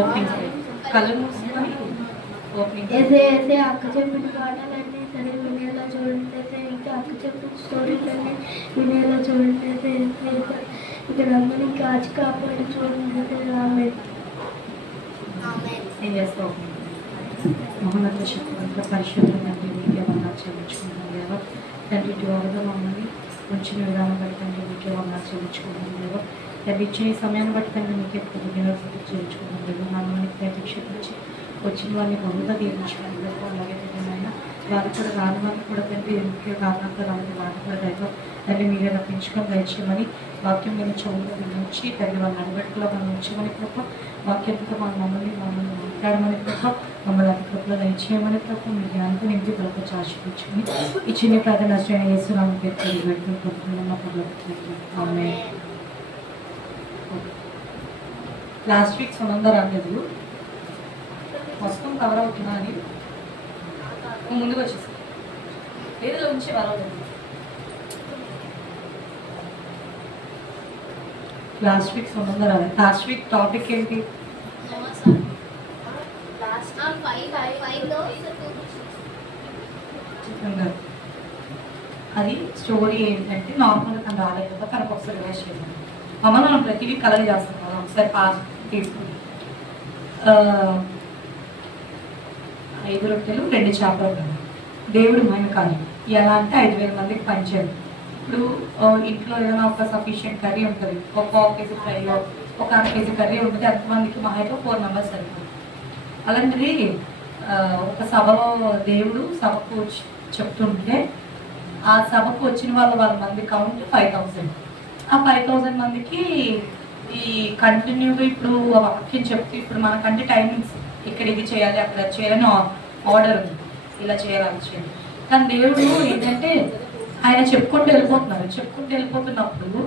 Opening కళ్ళు మూసుకొని opening ऐसे ऐसे అక్క చెప్పిన పాటలన్నీ సరే వినేలా చూడండి. ఇంకా అక్క చెప్పిన స్టోరీలన్నీ వినేలా చూడండి. ఇక్కడ అందరినీ కాచి కాపాడి చూడండి. ఆమె ఏం చేస్తావు మహోన్నత శక్తివంతుల పరిశుద్ధ తండ్రి మీకే వందనాలు చెల్లించుకుంటాం దేవా. తండ్రి త్వరగా మమ్మల్ని ఉంచిన విధానం బట్టి తండ్రి మీకే వందనాలు చెల్లించుకుంటాం దేవా. తండ్రి ఇచ్చే సమయాన్ని బట్టి తండ్రి మీకే కృతజ్ఞతలు చెల్లించుకుంటాం దేవా. మమ్మల్ని ప్రతిక్షేపించి వచ్చిన వారిని బహుగా దీవించుకోండి దేవా. అలాగే తండ్రి వారు కూడా రాని వారికి కూడా తండ్రి ముఖ్య కారణంతో రాని వారిని కూడా దైవం తండ్రి మీరే రప్పించుకొని దయచేయమని వాక్యం మీద చదువులో వినించి తండ్రి వాళ్ళని అడగట్టులో మనం ఉంచమని కృప వాక్యంతో మమ్మల్ని మాట్లాడమని కృప మమ్మల్ని అతి కృపలో దయచేయమని కృప మీ జ్ఞానంతో నింపి పిల్లలకు ఆశీర్వదించుకుని ఈ చిన్న ప్రార్థన నష్టమైన యేసునామం పేరు ఆమె. లాస్ట్ వీక్ సునంద రాలేదు మొత్తం కవర్ అవుతున్నా అని ముందుకు వచ్చేసి ఏదో ఉంచి వాళ్ళు లాస్ట్ వీక్ సునంద రాలేదు. లాస్ట్ వీక్ టాపిక్ ఏంటి? అది స్టోరీ ఏంటంటే నార్మల్గా తను రాలేదు కదా, తనకు ఒకసారి రివైజ్ చేశాను. మమ్మల్ని మనం ప్రతి వీక్ కలర్ చేస్తాం కదా, ఒకసారి పాస్ తీసుకుని 5 రొట్టెలు 2 చేపలు కదా దేవుడు మహిమ కాదు. ఎలా అంటే 5,000 మందికి పంచాడు. ఇప్పుడు ఇంట్లో ఏదైనా ఒక సఫిషియెంట్ కర్రీ ఉంటుంది, ఒక 1 కేజీ ఫ్రై, ఒక 1 కేజీ కర్రీ ఉంటుంది, అంతమందికి మహా అయితే 4 మెంబర్స్ సరిపోతుంది. అలాంటిది ఒక సభలో దేవుడు సభకు చెప్తుంటే ఆ సభకు వచ్చిన వాళ్ళ మంది కౌంట్ 5,000. ఆ 5,000 మందికి ఈ కంటిన్యూగా ఇప్పుడు వాక్యం చెప్తే ఇప్పుడు మనకంటే టైమింగ్స్ ఇక్కడ ఇది చేయాలి అక్కడ చేయాలని ఆర్డర్ ఉంది, ఇలా చేయాలి అది చేయాలి. కానీ దేవుడు ఏంటంటే ఆయన చెప్పుకుంటూ వెళ్ళిపోతున్నప్పుడు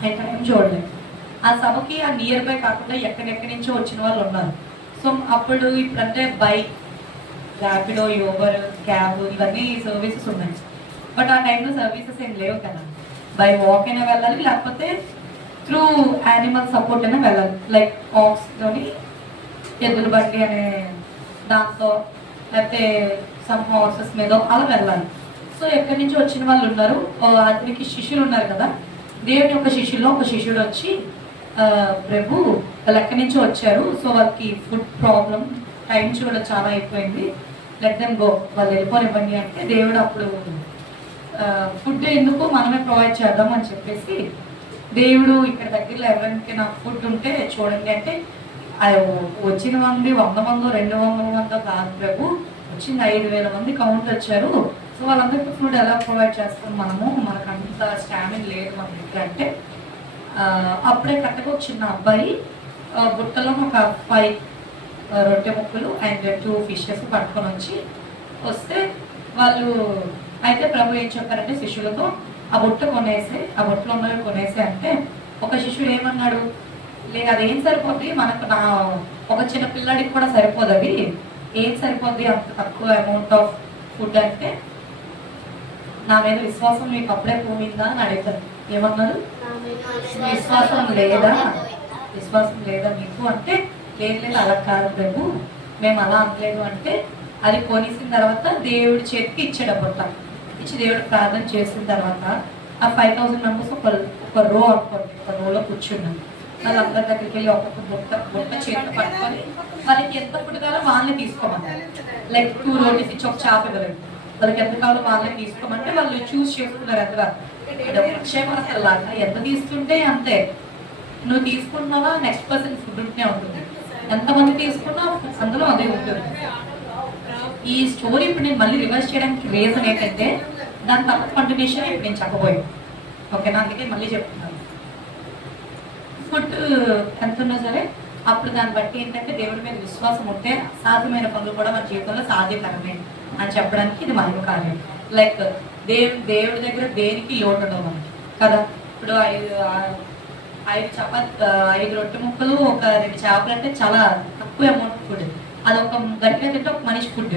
ఆయన టైం చూడలేదు. ఆ సభకి ఆ నియర్ బై కాకుండా ఎక్కడెక్కడి నుంచో వచ్చిన వాళ్ళు ఉన్నారు. సో అప్పుడు ఇప్పుడంటే బైక్, ర్యాపిడో, యూబర్, క్యాబ్ ఇవన్నీ సర్వీసెస్ ఉన్నాయి. బట్ ఆ టైంలో సర్వీసెస్ ఏం లేవు కదా. బై వాక్ అయినా వెళ్ళాలి, లేకపోతే త్రూ యానిమల్ సపోర్ట్ అయినా వెళ్ళాలి. లైక్ ఆక్స్తోని ఎద్దుల బండి అనే దాంతో, లేకపోతే సమ్ హార్సెస్ మీద అలా వెళ్ళాలి. సో ఎక్కడి నుంచి వచ్చిన వాళ్ళు ఉన్నారు, అతనికి శిష్యులు ఉన్నారు కదా. దేవుని యొక్క శిష్యుల్లో ఒక శిష్యుడు వచ్చి ప్రభు వాళ్ళు ఎక్కడి నుంచో వచ్చారు, సో వాళ్ళకి ఫుడ్ ప్రాబ్లం, టైం కూడా చాలా అయిపోయింది, లెట్ దెమ్ గో, వాళ్ళు వెళ్ళిపోనివ్వండి అంటే దేవుడు అప్పుడు ఫుడ్ ఎందుకు మనమే ప్రొవైడ్ చేద్దాం అని చెప్పేసి దేవుడు ఇక్కడ దగ్గరలో ఎవరికైనా ఫుడ్ ఉంటే చూడండి అంటే వచ్చిన మంది 100 మందో 200 మందో కాదు ప్రభు, వచ్చింది 5,000 మంది కౌంట్ వచ్చారు. సో వాళ్ళందరికీ ఫుడ్ ఎలా ప్రొవైడ్ చేస్తాం మనము, మనకు అంత స్టామిన్ లేదు మన దగ్గర అంటే అప్పుడే కట్టకు ఒక చిన్న అబ్బాయి బుట్టలో ఒక 5 రొట్టె ముక్కలు అండ్ 2 ఫిషెస్ పట్టుకొని వస్తే వాళ్ళు అయితే ప్రభు ఏం చెప్పారంటే శిష్యులతో ఆ బుట్ట కొనేసి, ఆ బుట్టలో ఉన్నవి కొనేసి అంటే ఒక శిష్యుడు ఏమన్నాడు, లేదు అదేం సరిపోద్ది, మనకు నా ఒక చిన్న పిల్లాడికి కూడా సరిపోదు, అది ఏం సరిపోద్ది అంత తక్కువ అమౌంట్ ఆఫ్ ఫుడ్ అంటే, నా మీద విశ్వాసం మీకు అప్పుడే పోయిందా అని అడుగుతారు. ఏమన్నారు, విశ్వాసం లేదా మీకు అంటే, లేదు అలా కాదు ప్రభు, మేము అలా అనలేదు అంటే అది కొనేసిన తర్వాత దేవుడి చేతికి ఇచ్చాడు. బుట్ట ఇచ్చి దేవుడు ప్రార్థన చేసిన తర్వాత ఆ 5,000 మెంబర్స్ ఒక రో అనుకోండి, ఒక రోలో కూర్చున్నాం. వాళ్ళందరి దగ్గరికి వెళ్ళి ఒక్కొక్క బుట్ట చేతితో పట్టుకొని వాళ్ళకి ఎంత ఫుడ్ కావాలో వాళ్ళని తీసుకోమన్నారు. లైక్ 2 రోటీస్ ఇచ్చి ఒక చేప ఇవ్వలేదు, వాళ్ళకి ఎంత కావాలో వాళ్ళని తీసుకోమంటే వాళ్ళు చూస్ చేసుకున్నారు. ఎంతగా ఎంత తీసుకుంటే అంతే, నువ్వు తీసుకున్నావా నెక్స్ట్ పర్సన్ ఫుడ్ ఉంటూనే ఉంటుంది, ఎంతమంది తీసుకున్నా అందులో అదే ఉంటుంది. ఈ స్టోరీ ఇప్పుడు నేను మళ్ళీ రివర్స్ చేయడానికి రీజన్ ఏంటంటే దాని తప్ప కంటిన్యూషన్ ఇప్పుడు నేను చెప్పబోయాను. ఓకేనా, అందుకే మళ్ళీ చెప్తున్నాను. ఫుడ్ ఎంత ఉన్నా సరే అప్పుడు దాన్ని బట్టి ఏంటంటే దేవుడి మీద విశ్వాసం ఉంటే అసాధ్యమైన పనులు కూడా మన జీవితంలో సాధ్యకరమే అని చెప్పడానికి ఇది మహిమ కార్యం. లైక్ దేవుడి దగ్గర దేనికి లోటు ఉండవు మనకి కదా. ఇప్పుడు 5 రొట్టె ముక్కలు ఒక 2 చేపలు అంటే చాలా తక్కువ అమౌంట్ ఫుడ్. అది ఒక గట్టిగా తింటే ఒక మనిషి ఫుడ్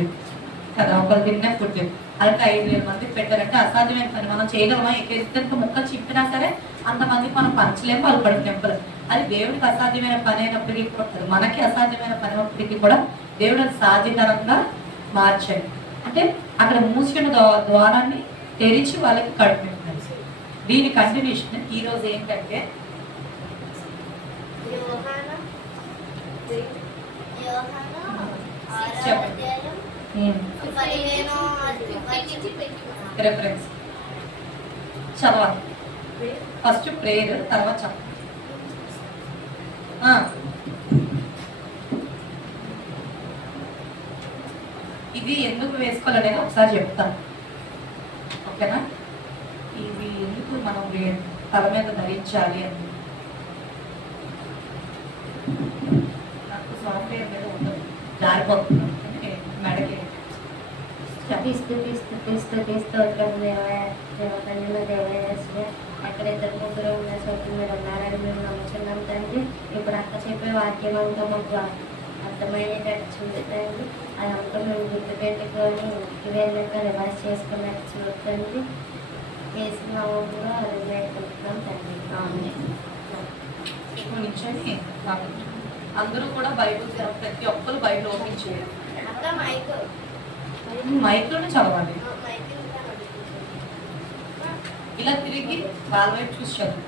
కదా, ఒకరు తిన్న ఫుడ్. అలాంటి 5,000 మందికి పెట్టారంటే అసాధ్యమైన పని. మనం చేయగలమా? ఎంత ముక్కలు చింపినా సరే అంతమందికి మనం పంచలేము, వాళ్ళు పడుకు నింపరు. అది దేవుడికి అసాధ్యమైన పని అయినప్పటికీ కూడా, మనకి అసాధ్యమైన పని అయినప్పటికీ కూడా దేవుడు అది సాధ్యకరంగా మార్చాడు. అంటే అక్కడ మూసిన ద్వారాన్ని తెరిచి వాళ్ళకి కడుపు. దీని కంటిన్యూషన్ ఈ రోజు ఏంటంటే రెఫరెన్స్ చదవాలి. ఫస్ట్ ప్రేయర్, తర్వాత చదవాలి. ఇది ఎందుకు వేసుకోవాలనేది ఒకసారి చెప్తాను, ఓకేనా? ఇది ఎందుకు మనం తల మీద ధరించాలి అని నాకు సాఫ్ట్వేర్ మీద ఉండదు, జారిపోతున్నాం మెడకి. అక్కడ ఇద్దరు ముగ్గురు ఉన్న చోటు మీరు ఉన్నారని మేము నమ్ముతున్నాం తండ్రి. ఇప్పుడు అక్క చెప్పే వాక్యం అంతా మాకు అర్థమయ్యేటట్టు చూడండి. అదంతా మేము గుర్తు పెట్టుకొని వెళ్ళక రివర్స్ చేసుకున్నట్టు చూడండి. వేసిన రిజైతున్నాం తండ్రి. ఇప్పుడు నుంచి అందరూ కూడా బైబుల్, ప్రతి ఒక్కరు బైబుల్ ఓపెన్ చేయాలి. మైక్లోనే చదవాలి. ఇలా తిరిగి వాళ్ళ వైపు చూసి చదువు.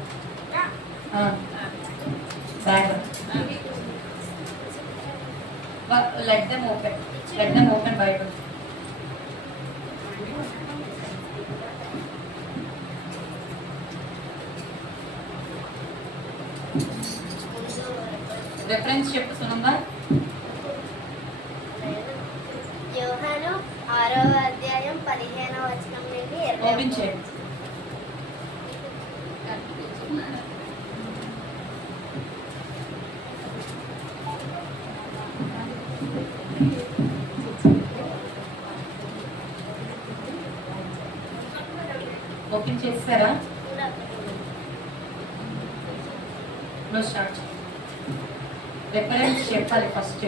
Let them open Bible. Reference చెప్పు సునందా. యోహాను 6వ అధ్యాయం 15వ వచనం నుండి ఓపెన్ చేయండి. ఓపెన్ చేస్తారా? No start. రెఫరెన్స్ చెప్పాలి ఫస్ట్.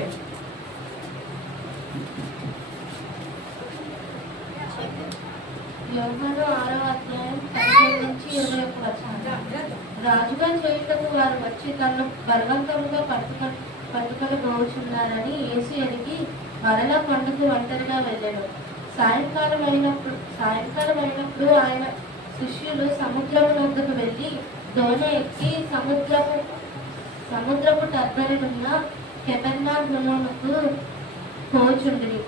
యోహాను 6వ అధ్యాయం 15 నుంచి 21 వచనం. రాజుగా చేయుటకు వారు వచ్చి తనను బలవంతముగా పట్టుకొని పోచున్నారని యేసు ఎరిగి మరలా కొండకు ఒంటరిగా వెళ్ళాడు. సాయంకాలం అయినప్పుడు ఆయన శిష్యులు సముద్రము వద్దకు వెళ్ళి దోణి ఎక్కి సముద్రపు టర్బరినున్న కెపెర్నహూమునకు పోచుండిరి.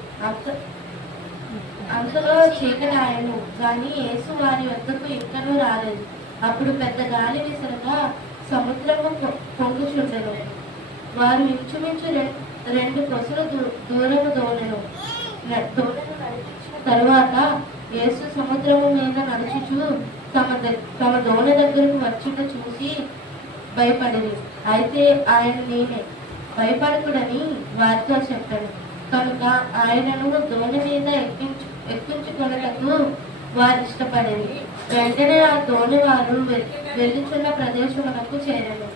అంతలో చీకటి ఆయను కానీ యేసు వారి వద్దకు ఇంకనూ రాలేదు. అప్పుడు పెద్ద గాలి విసరగా సముద్రము పొంగుచుండెను. వారు ఇంచుమించు 2 కొసలు దూరము దోణెను నడిచిన తరువాత యేసు సముద్రము మీద నడుచుచు తమ దోణి దగ్గరకు వచ్చుట చూసి భయపడింది. అయితే ఆయన నేనే, భయపడకుడని వారితో చెప్పాడు. కనుక ఆయనను దోణి మీద ఎక్కించుకొనుటకు వారు ఇష్టపడేది. వెంటనే ఆ దోణి వారు వెళ్ళుచున్న ప్రదేశమునకు చేరను.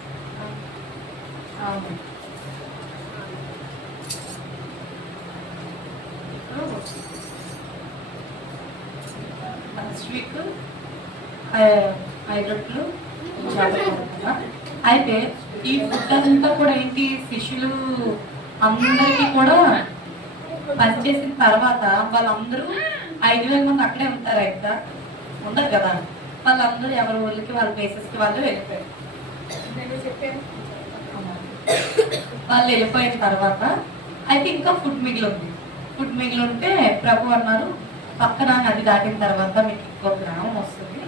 అయితే ఈ ఫుడ్ అంతా కూడా ఏంటి, శిష్యులు అందరికీ కూడా పనిచేసిన తర్వాత వాళ్ళందరూ 5,000 మంది అక్కడే ఉంటారు. అయితే ఉండరు కదా, వాళ్ళందరూ ఎవరి ఊళ్ళకి వాళ్ళ ప్లేసెస్కి వాళ్ళు వెళ్ళిపోయారు. వాళ్ళు వెళ్ళిపోయిన తర్వాత అయితే ఇంకా ఫుడ్ మిగిలి ఉంది. ఫుడ్ మిగిలి ఉంటే ప్రభు అన్నారు, పక్కన నది దాటిన తర్వాత మీకు ఇంకో గ్రామం వస్తుంది,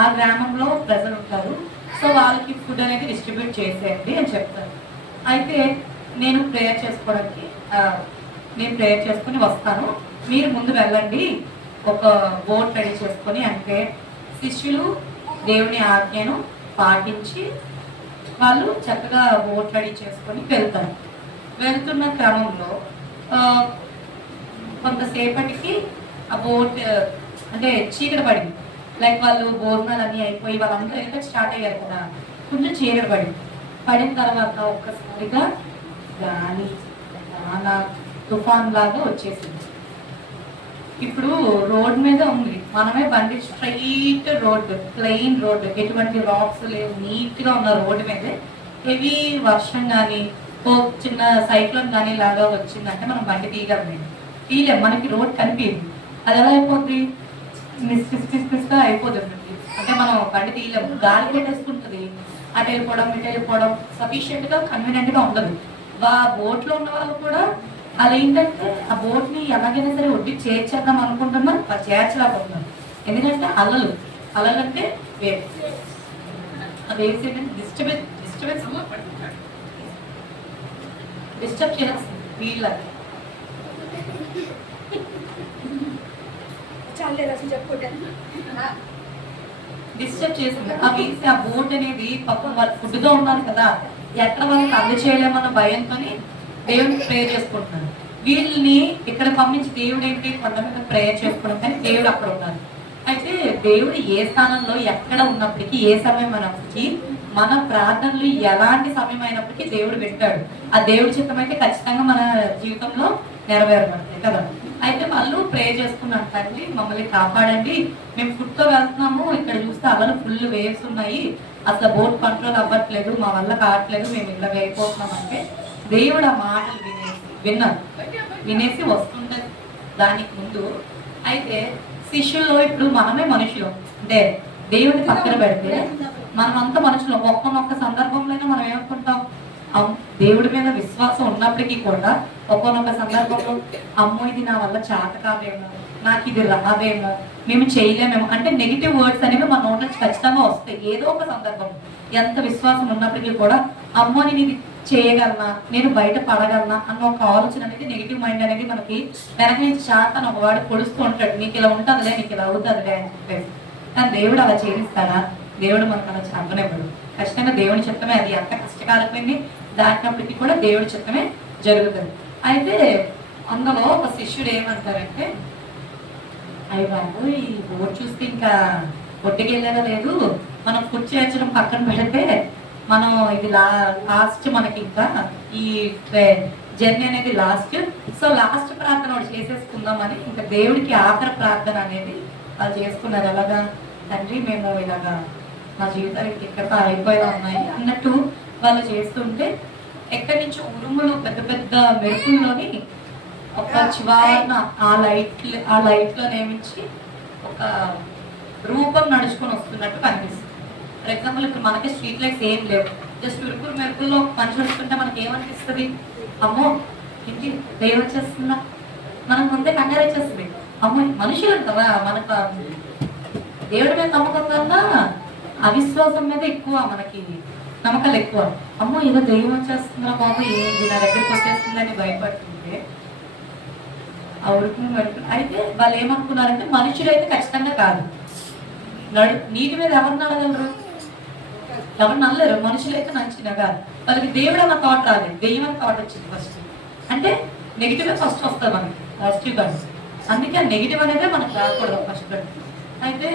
ఆ గ్రామంలో ప్రజలు ఉంటారు, సో వాళ్ళకి ఫుడ్ అనేది డిస్ట్రిబ్యూట్ చేసేయండి అని చెప్తారు. అయితే నేను ప్రేయర్ చేసుకొని వస్తాను, మీరు ముందు వెళ్ళండి, ఒక బోట్ రెడీ చేసుకొని. అంటే శిష్యులు దేవుని ఆజ్ఞను పాటించి వాళ్ళు చక్కగా బోట్ రెడీ చేసుకొని వెళ్తారు. వెళ్తున్న క్రమంలో కొంతసేపటికి ఆ బోట్ అంటే చీకటి పడింది. లైక్ వాళ్ళు భోజనాలు అన్నీ అయిపోయి వాళ్ళందరూ వెళ్ళి స్టార్ట్ అయ్యారు కదా, కొంచెం చీకటి పడిన తర్వాత ఒక్కసారిగా గాలి చాలా తుఫాన్ లాగా వచ్చేసింది. ఇప్పుడు రోడ్ మీద ఉంది, మనమే బండి స్ట్రైట్ రోడ్, ప్లెయిన్ రోడ్, ఎటువంటి రాక్స్ లేవు, నీట్ గా ఉన్న రోడ్డు మీద హెవీ వర్షం కానీ ఓ చిన్న సైక్లోన్ కానీ లాగా వచ్చిందంటే మనం బండి తీయలేం, మనకి రోడ్ కనిపించదు. అది ఎలా అయిపోద్ది, మిస్గా అయిపోతుంది. అంటే మనం బండి తీయలేము, గాలి కొట్టేసుకుంటుంది, అటు వెళ్ళిపోవడం ఇటు వెళ్ళిపోవడం సఫిషియెంట్ గా కన్వీనియంట్ గా ఉండదు. బోట్ లో ఉన్న వాళ్ళు కూడా అది ఏంటంటే ఆ బోట్ ని ఎలాగైనా సరే ఒడ్డు చేర్చేద్దాం అనుకుంటున్నాం, చేర్చలేకపోతున్నాం. ఎందుకంటే అలలు అంటే వేవ్స్. ఆ వేవ్స్ ఏంటంటే డిస్టర్బ్ చేస్తుంది వీళ్ళకి. డిస్టర్బ్ చేసింది ఆ వేసి ఆ బోట్ అనేది పాపం వాళ్ళు ఫుడ్ గా ఉన్నారు కదా, ఎక్కడ వాళ్ళకి అందచేయలేమన్న భయంతో దేవుడికి ప్రేయర్ చేసుకుంటున్నారు. వీళ్ళని ఇక్కడ పంపించి దేవుడు ఏంటి కొండ మీద ప్రేయర్ చేసుకోవడం, కానీ దేవుడు అక్కడ ఉన్నారు. అయితే దేవుడు ఏ స్థానంలో ఎక్కడ ఉన్నప్పటికీ ఏ సమయం అయినప్పటికీ మన ప్రార్థనలు ఎలాంటి సమయం అయినప్పటికీ దేవుడు వింటాడు. ఆ దేవుడి చిత్తం అయితే ఖచ్చితంగా మన జీవితంలో నెరవేరబడతాయి కదా. అయితే వాళ్ళు ప్రే చేసుకున్నాను, తండ్రి మమ్మల్ని కాపాడండి, మేము ఫుడ్ తో వెళ్తున్నాము, ఇక్కడ చూస్తే అలలు ఫుల్ వేవ్స్ ఉన్నాయి, అసలు బోట్ కంట్రోల్ అవ్వట్లేదు, మా వల్ల కావట్లేదు, మేము ఇలా వెళ్ళిపోతున్నాం అంటే దేవుడు ఆ మాటలు వినేసి వస్తుండే దానికి ముందు. అయితే శిష్యుల్లో ఇప్పుడు మనమే మనుషులు, అంటే దేవుడిని పక్కన పెడితే మనమంతా మనుషులు. ఒక్కొక్క సందర్భంలో మనం ఏమనుకుంటాం, దేవుడి మీద విశ్వాసం ఉన్నప్పటికీ కూడా ఒక్కొక్క సందర్భంలో అమ్మో ఇది నా వల్ల చేత కాదేమో, నాకు ఇది రాదేమో, మేము చేయలేమేమో అంటే నెగిటివ్ వర్డ్స్ అనేవి మన నోట్ నుంచి ఖచ్చితంగా వస్తాయి. ఏదో ఒక సందర్భం ఎంత విశ్వాసం ఉన్నప్పటికీ కూడా అమ్మో నేను ఇది చేయగలనా, నేను బయట పడగలనా అన్న ఒక ఆలోచన అనేది, నెగిటివ్ మైండ్ అనేది మనకి వెనక నుంచి చేతను ఒక వాడు పొడుస్తూ ఉంటాడు, నీకు ఇలా ఉంటుందిలే, నీకు ఇలా అవుతుందిలే అని చెప్పేసి. కానీ దేవుడు అలా చేయిస్తాడా? దేవుడు మనకు అలా చెప్పనివ్వడు. ఖచ్చితంగా దేవుని చిత్తమే, అది ఎంత కష్టకాలమైంది దాటినప్పటికీ కూడా దేవుడి చిత్తమే జరుగుతుంది. అయితే అందులో ఒక శిష్యుడు ఏమంటారంటే, అయ్య బాబు ఈ బోర్డు చూస్తే ఇంకా ఒడ్డుకి వెళ్ళేలా లేదు, మనం ఫుడ్ చేర్చడం పక్కన పెడితే మనం ఇది లాస్ట్, మనకి ఇంకా ఈ జర్నీ అనేది లాస్ట్, సో లాస్ట్ ప్రార్థన ఒకటి చేసేసుకుందామని ఇంకా దేవుడికి ఆఖరి ప్రార్థన అనేది వాళ్ళు చేసుకున్నారు. ఎలాగా, తండ్రి మేము ఇలాగా మా జీవితానికి ఎక్కడ అయిపోయేలా ఉన్నాయి అన్నట్టు వాళ్ళు చేస్తుంటే ఎక్కడి నుంచి ఉరుములు పెద్ద పెద్ద మెరుపుల్లోని ఒక చివారన ఆ లైట్ లో నేమించి ఒక రూపం నడుచుకొని వస్తున్నట్టు కనిపిస్తుంది. ఫర్ ఎగ్జాంపుల్ ఇప్పుడు మనకి స్ట్రీట్ లైట్స్ ఏం లేవు, జస్ట్ ఉరుకులు మెరుపుల్లో మనిషి వస్తుంటే మనకి ఏమనిపిస్తుంది, అమ్మో ఇంటి దయ్యం వచ్చేస్తుందా, మనకు ముందే కంగారు వచ్చేస్తుంది. అమ్మో మనుషులు కదా, మనకు దేవుడి మీద నమ్మకం కన్నా అవిశ్వాసం మీద ఎక్కువ మనకి నమ్మకాలు ఎక్కువ. అమ్మో ఏదో దెయ్యం వచ్చేస్తుందా బాబు, ఏంటి నా దగ్గరికి వచ్చేస్తుందని భయపడుతుంటే ఆ ఉరుకులు మెరుపులు. అయితే వాళ్ళు ఏమనుకున్నారంటే మనుషులు అయితే ఖచ్చితంగా కాదు, నీటి మీద ఎవరు నడగలరు, ఎవరు నల్లరు, మనుషులు అయితే నడిచినా కాదు. వాళ్ళకి దేవుడు అన్న థాట్ రాలేదు, దెయ్యం అన్న థాట్ వచ్చింది ఫస్ట్. అంటే నెగిటివ్ ఫస్ట్ వస్తుంది మనకి, పాజిటివ్ కాదు. అందుకే ఆ నెగిటివ్ అనేది మనకు రాకూడదు ఫస్ట్. అయితే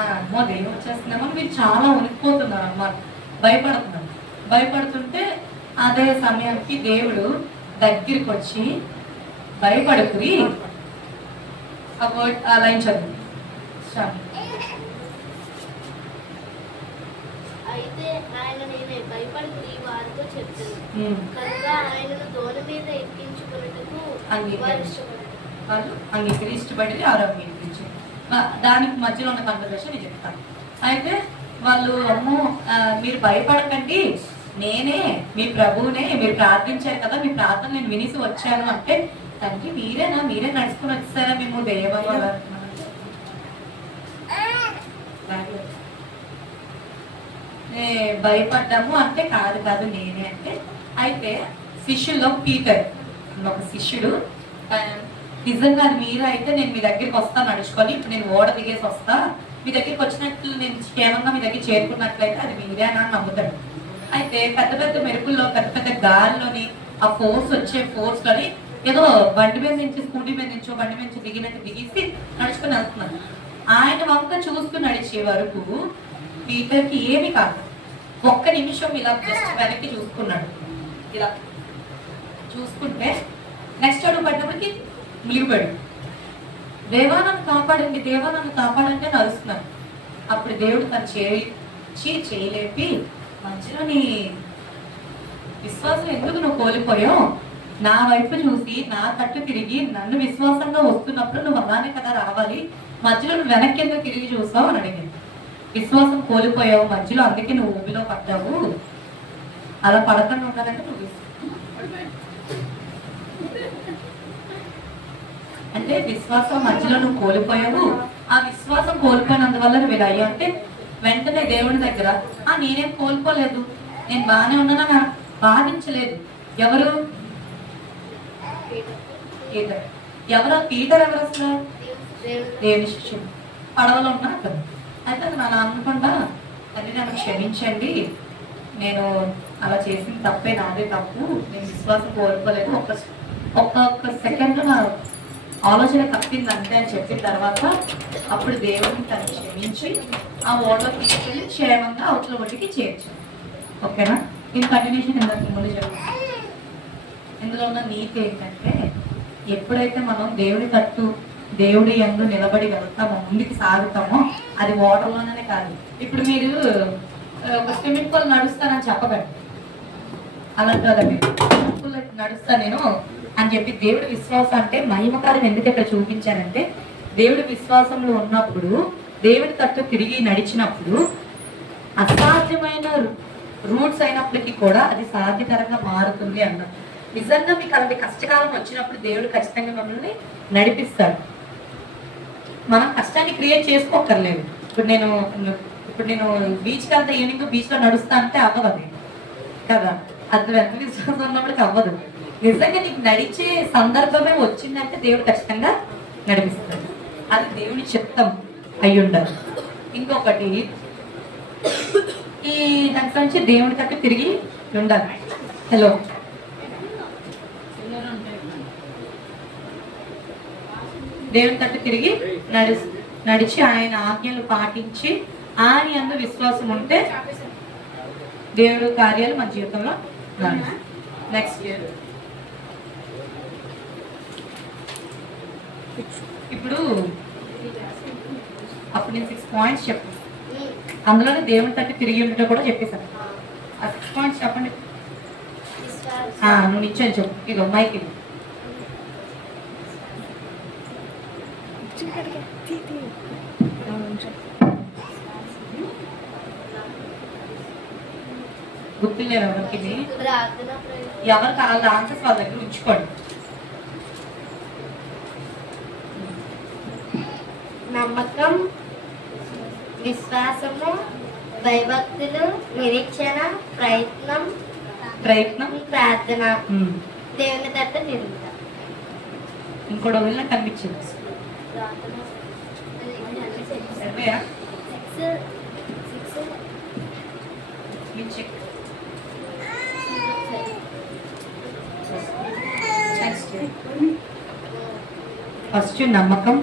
అమ్మో దెయ్యం వచ్చేస్తుందేమో మీరు చాలా ఉనికిపోతున్నారు అన్నమాట, భయపడుతుంటే అదే సమయానికి దేవుడు దగ్గరికి వచ్చి భయపడుకుని ఆ వర్డ్ ఆ లైన్ చదువు. అయితే ఆయన నేనే భయపడి వారితో చెప్తాను కనుక ఆయనను దోణి మీద ఎక్కించుకున్నట్టుకు వాళ్ళు అంగీకరిష్టపడి ఆరోగ్యించు. దానికి మధ్యలో ఉన్న కన్వర్సేషన్ నేను చెప్తాను. అయితే వాళ్ళు అమ్మో మీరు భయపడకండి, నేనే మీ ప్రభువునే, మీరు ప్రార్థించారు కదా, మీ ప్రార్థన నేను వినేసి వచ్చాను అంటే, తండ్రి మీరే నడుచుకుని వచ్చారా, మేము దెయ్యం భయపడ్డాము అంటే కాదు నేనే అంటే. అయితే శిష్యుల్లో పీటర్ ఒక శిష్యుడు, నిజంగా అది మీరే అయితే నేను మీ దగ్గరికి వస్తాను నడుచుకొని, ఇప్పుడు నేను ఓడ దిగేసి వస్తా, మీ దగ్గరికి వచ్చినట్లు నేను క్షేమంగా మీ దగ్గర చేరుకున్నట్లయితే అది మీరే అని నమ్ముతాడు. అయితే పెద్ద పెద్ద మెరుపుల్లో పెద్ద పెద్ద గాలిలోని ఆ ఫోర్స్ లోని ఏదో బండి మీద నుంచి స్కూటీ మీద నుంచో బండి మీద నుంచి దిగినట్టు దిగేసి నడుచుకుని వెళ్తున్నాను. ఆయన వంక చూస్తూ నడిచే వరకు పీటర్కి ఏమి కాదు. ఒక్క నిమిషం ఇలా జస్ట్ వెనక్కి చూసుకున్నాడు, ఇలా చూసుకుంటే నెక్స్ట్ అడుగు పడినప్పటికి ములిగిపోయాడు. దేవా నన్ను కాపాడండి అని అరుస్తున్నాడు. అప్పుడు దేవుడు తను చేయలేపి మధ్యలో నీ విశ్వాసం ఎందుకు నువ్వు కోల్పోయావు? నా వైపు చూసి నా తట్టు తిరిగి నన్ను విశ్వాసంగా వస్తున్నప్పుడు నువ్వు అలానే కదా రావాలి, మధ్యలో నువ్వు వెనక్కి ఎందుకు తిరిగి చూస్తావు అని అడిగింది. విశ్వాసం కోల్పోయావు మధ్యలో, అందుకే నువ్వు ఊబిలో పడ్డావు. అలా పడకుండా ఉండాలంటే నువ్వు అంటే విశ్వాసం మధ్యలో నువ్వు కోల్పోయావు. ఆ విశ్వాసం కోల్పోయినందువల్ల నువ్వు ఇలా అయ్యావు అంటే వెంటనే దేవుడి దగ్గర నేనేం కోల్పోలేదు, నేను బాగానే ఉన్నానని బాధించలేదు. ఎవరు? పీటర్. ఎవరు పీటర్? ఎవరు అసలు? దేవుని శిష్యుడు. పడవలో ఉన్నా కదా. అయితే నన్ను అనుకుంటా, అది నన్ను క్షమించండి, నేను అలా చేసిన తప్పే, నాదే తప్పు, నేను విశ్వాసం కోల్పోలేదు, ఒక్క సెకండ్ నా ఆలోచన తప్పింది అంతే అని చెప్పిన తర్వాత అప్పుడు దేవుడిని తను క్షమించి ఆ ఓడలో తీసుకెళ్ళి క్షేమంగా అవతల ఒడ్డుకి చేర్చాను. ఓకేనా? ఇది కంటిన్యూషన్ ఎందుకు ముందు చెప్తాను. ఇందులో ఉన్న నీతి ఏంటంటే, ఎప్పుడైతే మనం దేవుడి తట్టు దేవుడి యందు నిలబడి వెళ్తామో, ముందుకు సాగుతామో, అది వాటర్లోనే కాదు. ఇప్పుడు మీరు ఒక స్విమ్మింగ్ పూల్ నడుస్తానని చెప్పకండి, అలాంటి మీరు స్విమ్మింగ్ పూల్ నడుస్తా నేను అని చెప్పి. దేవుడి విశ్వాసం అంటే మహిమకారం ఎందుకు ఇక్కడ చూపించానంటే, దేవుడి విశ్వాసంలో ఉన్నప్పుడు, దేవుడి తట్టు తిరిగి నడిచినప్పుడు అసాధ్యమైన రూట్స్ అయినప్పటికీ కూడా అది సాధ్యకరంగా మారుతుంది అన్నారు. నిజంగా మీకు అలాంటి కష్టకాలం వచ్చినప్పుడు దేవుడు ఖచ్చితంగా మమ్మల్ని నడిపిస్తాడు. మనం కష్టాన్ని క్రియేట్ చేసుకోకర్లేదు. ఇప్పుడు నేను బీచ్కి వెళ్తే ఈవినింగ్ బీచ్లో నడుస్తా అంటే అవ్వదు అది కదా. అది ఎంత విశ్వాసం ఉన్నప్పటికీ అవ్వదు. నిజంగా నీకు నడిచే సందర్భమే వచ్చిందంటే దేవుడు ఖచ్చితంగా నడిపిస్తాడు. అది దేవుని చిత్తం అయి ఉండాలి. ఇంకొకటి, ఈ దాని నుంచి దేవుడి తట్టు తిరిగి ఉండాలి. హలో, దేవుని తట్టు తిరిగి నడిచి ఆయన ఆజ్ఞలు పాటించి ఆయన యందు విశ్వాసం ఉంటే దేవుడు కార్యాలు మన జీవితంలో. నెక్స్ట్ ఇప్పుడు అప్పుడు నేను 6 పాయింట్స్ చెప్పాను, అందులోనే దేవుని తట్టు తిరిగి ఉండటం కూడా చెప్పేశాను. ఆ 6 పాయింట్స్ చెప్పండి. నువ్వు నిచ్చాను చెప్పు. ఇది అమ్మాయికి గుర్తులేరు ఎవరికి, ఎవరికి వాళ్ళ ఆన్సర్స్ వాళ్ళ దగ్గర ఉంచుకోండి. నమ్మకం, విశ్వాసము, భయభక్తులు, నిరీక్షణ, ప్రయత్నం, ప్రార్థన, దేవుని తట్టు తిరుగుతా. ఇంకోటి వదిలిన కనిపించింది. ఫస్ట్ నమ్మకం,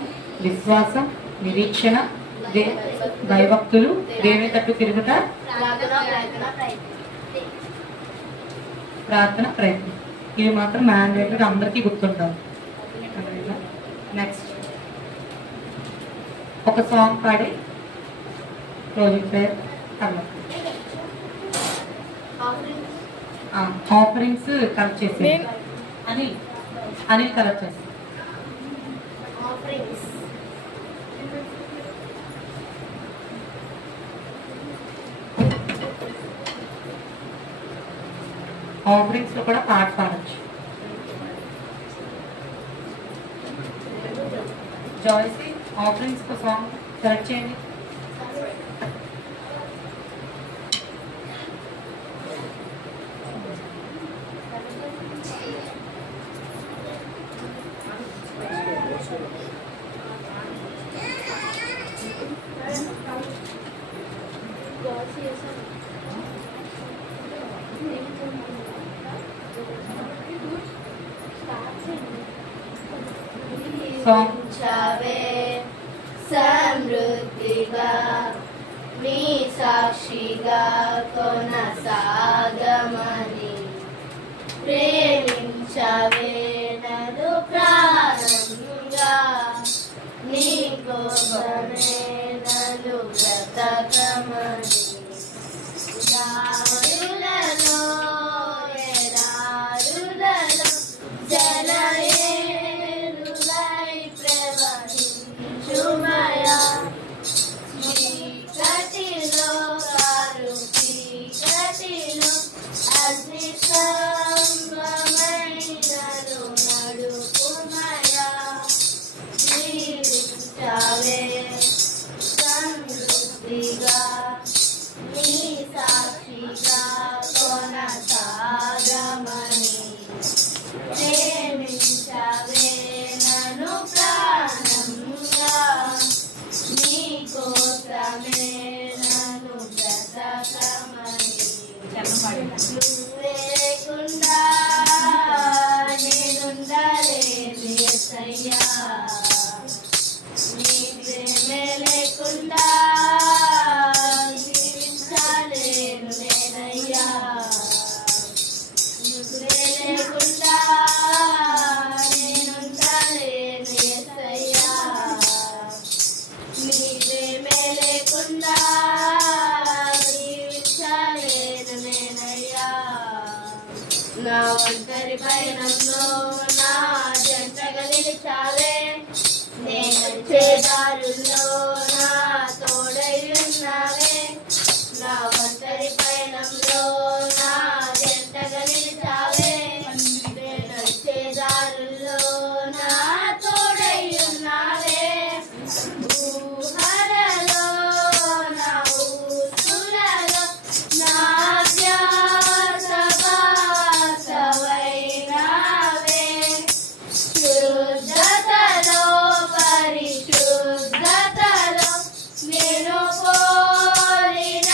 విశ్వాసం, నిరీక్షణ, భయభక్తులు, దేవుని తట్టు తిరుగుట, ప్రార్థన, ప్రయత్నం. ఇవి మాత్రం మ్యాండేటరీ, అందరికీ గుర్తుంటారు. నెక్స్ట్ ఒక సాంగ్ పాడి క్లోజింగ్ ప్రేయర్. ఆఫరింగ్స్ కలెక్ట్ చేసి అనిల్ కలెక్ట్ చేసి ఆఫరింగ్స్ లో కూడా పాట పాడచ్చు. జాయ్సీ ఆఫరింగ్స్ కు సాంగ్ సెలెక్ట్ చేయండి. సమృద్ధిగా నీ సాక్షిగా కొనసాగమని ప్రేమించవే నన్ను ప్రాణంగా, నీ కోసమే నన్ను బ్రతకమని జలయేరులై ప్రవహించుమయా చీకటిలో కారు చీకటిలో అగ్ని స్తంభమైనను నడుపుమయా జీవించావే సమృద్ధిగా నీ సాక్షిగా కొనసాగమని ప్రేమించవే నన్ను ప్రాణంగా నీ కోసమే నన్ను బ్రతకమని నువ్వే లేకుండా నేనుండలేను యేసయ్యా నీ ప్రేమే లేకుండా జీవించలేను నేనయ్యా నువ్వే లేకుండా నేనుండలేను యేసయ్యా నీ ప్రేమే లేకుండా జీవించలేను నేనయ్యా నా ఒంటరి పయనంలో నా జంటగా నిలిచావే నేను వచ్చే దారుల్లో నా తోడై ఉన్నావే నా ఒంటరి పయనంలో నా జంటగా నిలిచావే నేను వచ్చే దారుల్లో నా తోడై ఉన్నావే ఊహలలో నా ఊసులలో నా ధ్యాస భాసవైనావే శుద్ధతలో పరిశుద్ధతలో నేను కోరిన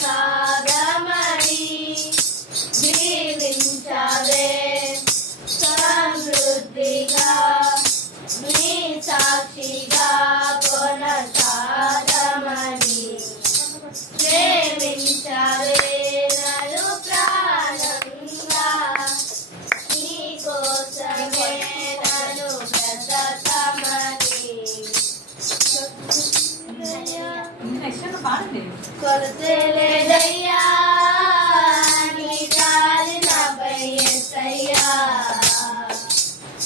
సాగమని జీవించవే సమృద్ధిగా నీ సాక్షిగా కొనసాగమని ప్రేమించవే నన్ను ప్రాణంగా నీ కోసమే నన్ను బ్రతకమని కొలతే లేదయ్యా నీ జాలి నాపై యేసయ్యా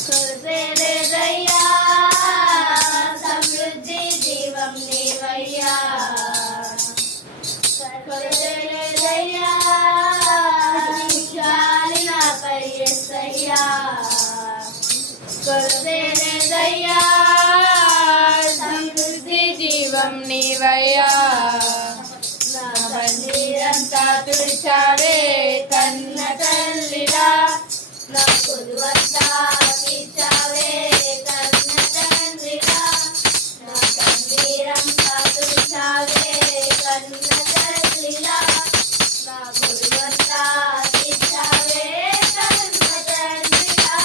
కొలతే లేదయ్యా సమృద్ధి జీవం నీవయ్యా కొలతే లేదయ్యా నీ జాలి నాపై యేసయ్యా కొలతే లేదయ్యా సమృద్ధి జీవం నీవయ్యా నా బండిరంతా తుడిచావే కన్న తల్లిలా నా కొలువంతా తీర్చావే కన్న తండ్రిలా నా బండిరంతా తుడిచావే కన్న తల్లిలా నా కొలువంతా తీర్చావే కన్న తండ్రిలా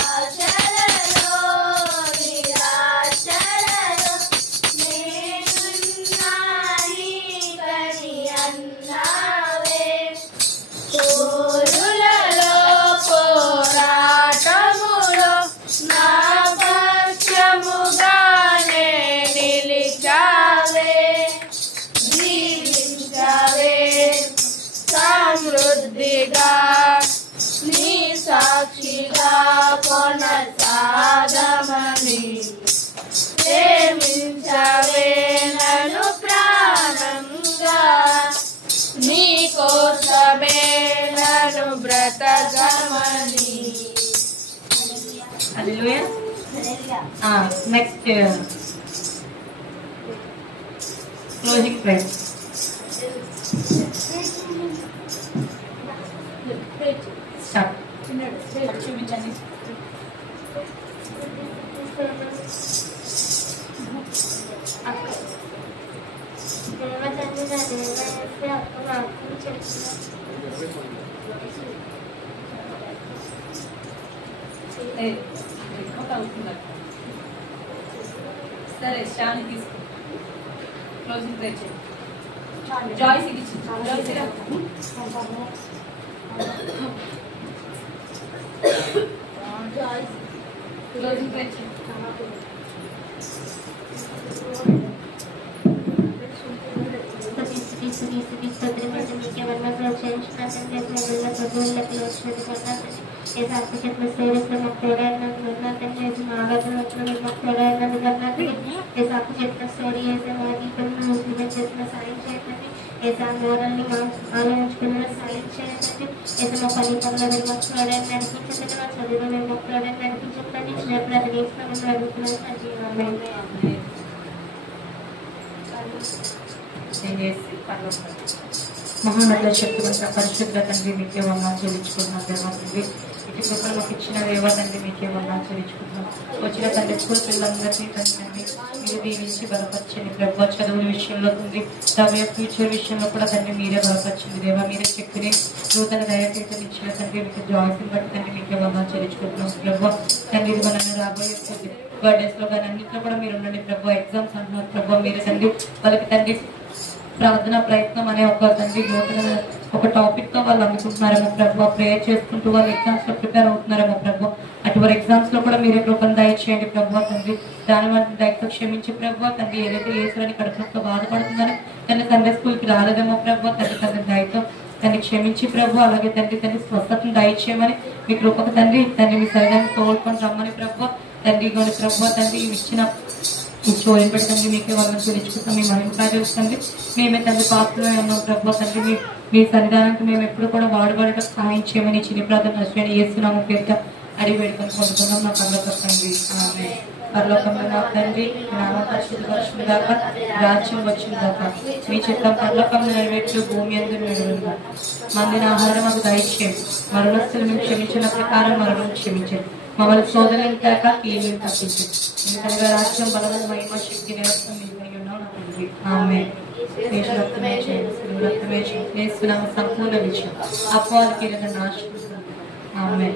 ఆశలలో నిరాశలలో నేనున్నా నీకని అన్నావే పోరులలో పోరాటములో నా పక్షముగానే నిలిచావే జీవించావే సమృద్ధిగా నీ సాక్షిగా కొనసాగమని ప్రేమించవే నన్ను ప్రాణంగా నీ కోసమే నన్ను బ్రతకమని hallelujah. Next closing prayer. Start. చూపించండి. దేవతల్లి నా దేవత అక్క వాక్యం చెప్పిన సరే శ్రావణి తీసుకో. క్లోజింగ్ ప్రేయర్ చేయండి. జాయ్స్ ఇచ్చి క్లోజింగ్ ప్రేయర్ చేయండి. Please, please, please, please, please, please, please, please, please, please, please, please, please, please, please, please, చేసిన మళ్ళీ ప్రభువులకు వచ్చినది కన్నా ఏ అక్క చెప్పిన స్టోరీస్లో మాకు తోడైనది కన్నా తండ్రి వేసి మా ఆలోచన వచ్చిన మాకు తోడైనది కన్నా ఏ అక్క చెప్పిన స్టోరీ వేసే మా దీపంలో ఇంప్లిమెంట్ చేసిన సాయం చేయండి. ఏసా మోరల్ని మా ఆలోచించుకున్న సాయం చేయండి. ఏసా మా పని పనులు మాకు తోడైన నడిపించండి. మా చదువులో మేము మాకు తోడైన నడిపించండి. చిన్నప్పుడు అది నేర్చుకుని అడుగుతున్నాను తండ్రి. మహానగర శక్తివంత పరిశుద్ధ తండ్రి మీకే వందనాలు చెల్లించుకుంటున్నాం దేవా తండ్రి. ఇటు కృపలు మాకు ఇచ్చిన దేవా తండ్రి మీకే వందనాలు చెల్లించుకుంటున్నాం. వచ్చిన తండ్రి స్కూల్ పిల్లలందరినీ తండ్రి మీరు దీవించి బలపరచండి ప్రభు. చదువుల విషయంలో తండ్రి తమ ఫ్యూచర్ విషయంలో కూడా తండ్రి మీరే బలపరచండి దేవా. మీరే శక్తిని నూతన దయచేతని ఇచ్చిన తండ్రి మీకు జాయిస్ని బట్టి తండ్రి మీకే వందనాలు చెల్లించుకుంటున్నాం ప్రభు. తండ్రి ఇది మనల్ని రాబోయే బర్త్డేస్ లో కానీ అన్నింటిలో కూడా మీరు ఉండండి ప్రభు. ఎగ్జామ్స్ అంటున్నారు ప్రభు, మీరే తండ్రి వాళ్ళకి తండ్రి ప్రార్థన ప్రయత్నం అనే ఒక తండ్రి నూతన ఒక టాపిక్ తో వాళ్ళు అనుకుంటున్నారేమో ప్రభు. ప్రేయర్ చేసుకుంటూ వాళ్ళు ఎగ్జామ్స్ లో ప్రిపేర్ అవుతున్నారేమో ప్రభు. అటువంటి ఎగ్జామ్స్ లో కూడా మీరే కృపను దయచేయండి ప్రభు తండ్రి. దాని వంటి దయతో క్షమించి ప్రభు తండ్రి. ఏదైతే ఏసులని కడుపుతో బాధపడుతుందని తన సండే స్కూల్కి రాలేదేమో ప్రభు తండ్రి దయతో తండ్రి క్షమించి ప్రభు. అలాగే తండ్రి స్వస్థతను దయచేయమని మీ కృపకు తండ్రి మీ శరీరాన్ని తోడుకొని రమ్మని ప్రభు తండ్రి గోని ప్రభు తండ్రి ఇచ్చిన చూడని పెట్టి మీకే వాళ్ళని చెల్లించుకుంటాం. మీ మహిమ కార్యవస్తుంది మేమే తండ్రి పాత్రలో ఉన్నాం ప్రభు తండ్రి. మీ సన్నిధానానికి మేము ఎప్పుడు కూడా వాడబడటం సహాయం చేయమని చిన్న ప్రార్థన నష్టం చేస్తున్నాము పేరుట అడిగి పెట్టుకొని పొందుతున్నాం. నా పరలోకండి ఆమె. పరలోకంలో నా తండ్రి నామ పరిశుద్ధ వర్షం దాకా రాజ్యం వచ్చిన దాకా మీ చిత్తం పరలోకంలో నెరవేర్చు భూమి అందరూ నెరవేరుగా మందిన ఆహారం మాకు దయచేయండి. మరణస్తులు మేము క్షమించిన ప్రకారం మరణం క్షమించండి. మమ్మల్ని శోధనలు కాక కీళ్ళు తప్పించండి. ఎందుకంటే రాజ్యం బలమైన మహిమ శక్తి నిరసన ఉన్నాం నా తండ్రి ఆమె. రక్తమే సంపూర్ణ విషయం అపవాదికి నాశనం ఆమె.